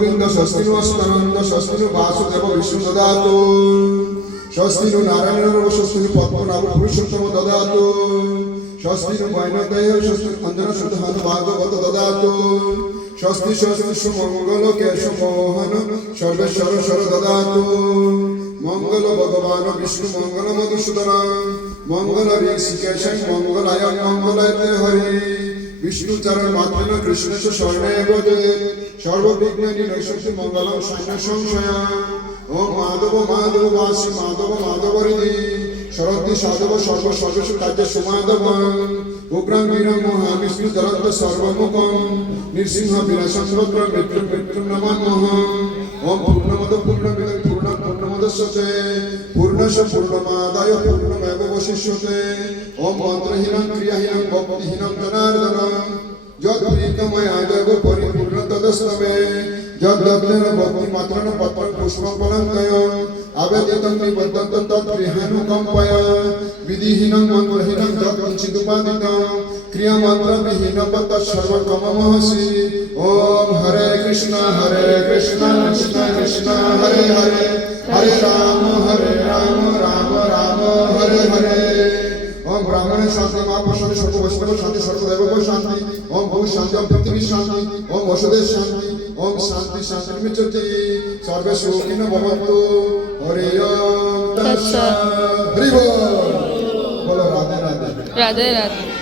গোবিন্দ স্বস্তি নু অস্তানন্দ স্বস্তি নু বাসুদেব বিষ্ণু দদাতু স্বস্তি নু নারায়ণ স্বস্তি নু পদ্মনাভ পুরুষোত্তম দদাতু স্বস্তি নু বৈনদেয় স্বস্তি অঞ্জন শুদ্ধ ভাগবত দদাতু স্বস্তি স্বস্তি সুমঙ্গল কেশব মোহন সর্বেশ্বর স্বর দদাতু মঙ্গল ভগবান বিষ্ণু মঙ্গল মধুসূদন মঙ্গল ঋষিকেশ মঙ্গলায় মঙ্গলায়তে হরি বিষ্ণু চরণ মাত্রেন কৃষ্ণেশ স্বর্ণে বদে সর্ববিঘ্ন নিরসতি মঙ্গলম সৈন্য সংশয় ওম মাধব মাধব বাসি মাধব মাধব হরি শরদ্দি সাধব সর্ব সর্বস্ব কার্য সুমাধব উগ্রম বীরম মহাবিষ্ণু জলন্ত সর্বমুখম নৃসিংহ বিনাশম রুদ্র মৃত্যু মৃত্যু নমঃ ওম পূর্ণমদ পূর্ণমিদং পূর্ণমদস্যতে পূর্ণশ পূর্ণমাদায় পূর্ণমেবাবশিষ্যতে ওম মন্ত্রহীনং ক্রিয়াহীনং ভক্তিহীনং জনার্দনং যৎপ্রীতময়া দেব পরিপূর্ণ তদস্তমে যদ্দত্তেন ভক্তিমাত্রেণ পত্রং পুষ্পং ফলঙ্কয়ং আবেদিতং নিবদ্ধং তৎগৃহানুকম্পয়া বিধিহীনং মন্ত্রহীনং যৎকিঞ্চিদুপাদিতং ক্রিয়ামন্ত্রবিহীনং তৎসর্বকমমহসি ওম হরে কৃষ্ণ কৃষ্ণ কৃষ্ণ হরে হরে হরে রাম রাম রাম হরে হরে ओम ब्राह्मण शांति महापुरुष शांति सर्व वैष्णव शांति सर्वदेव शांति ओम भू शांति ओम पृथ्वी शांति ओम वसुदेव शांति ओम शांति शांति मिच्छति सर्वे सुखिनो भवन्तु हरि ओम तत्सत् हरि बोल बोलो राधे राधे राधे राधे।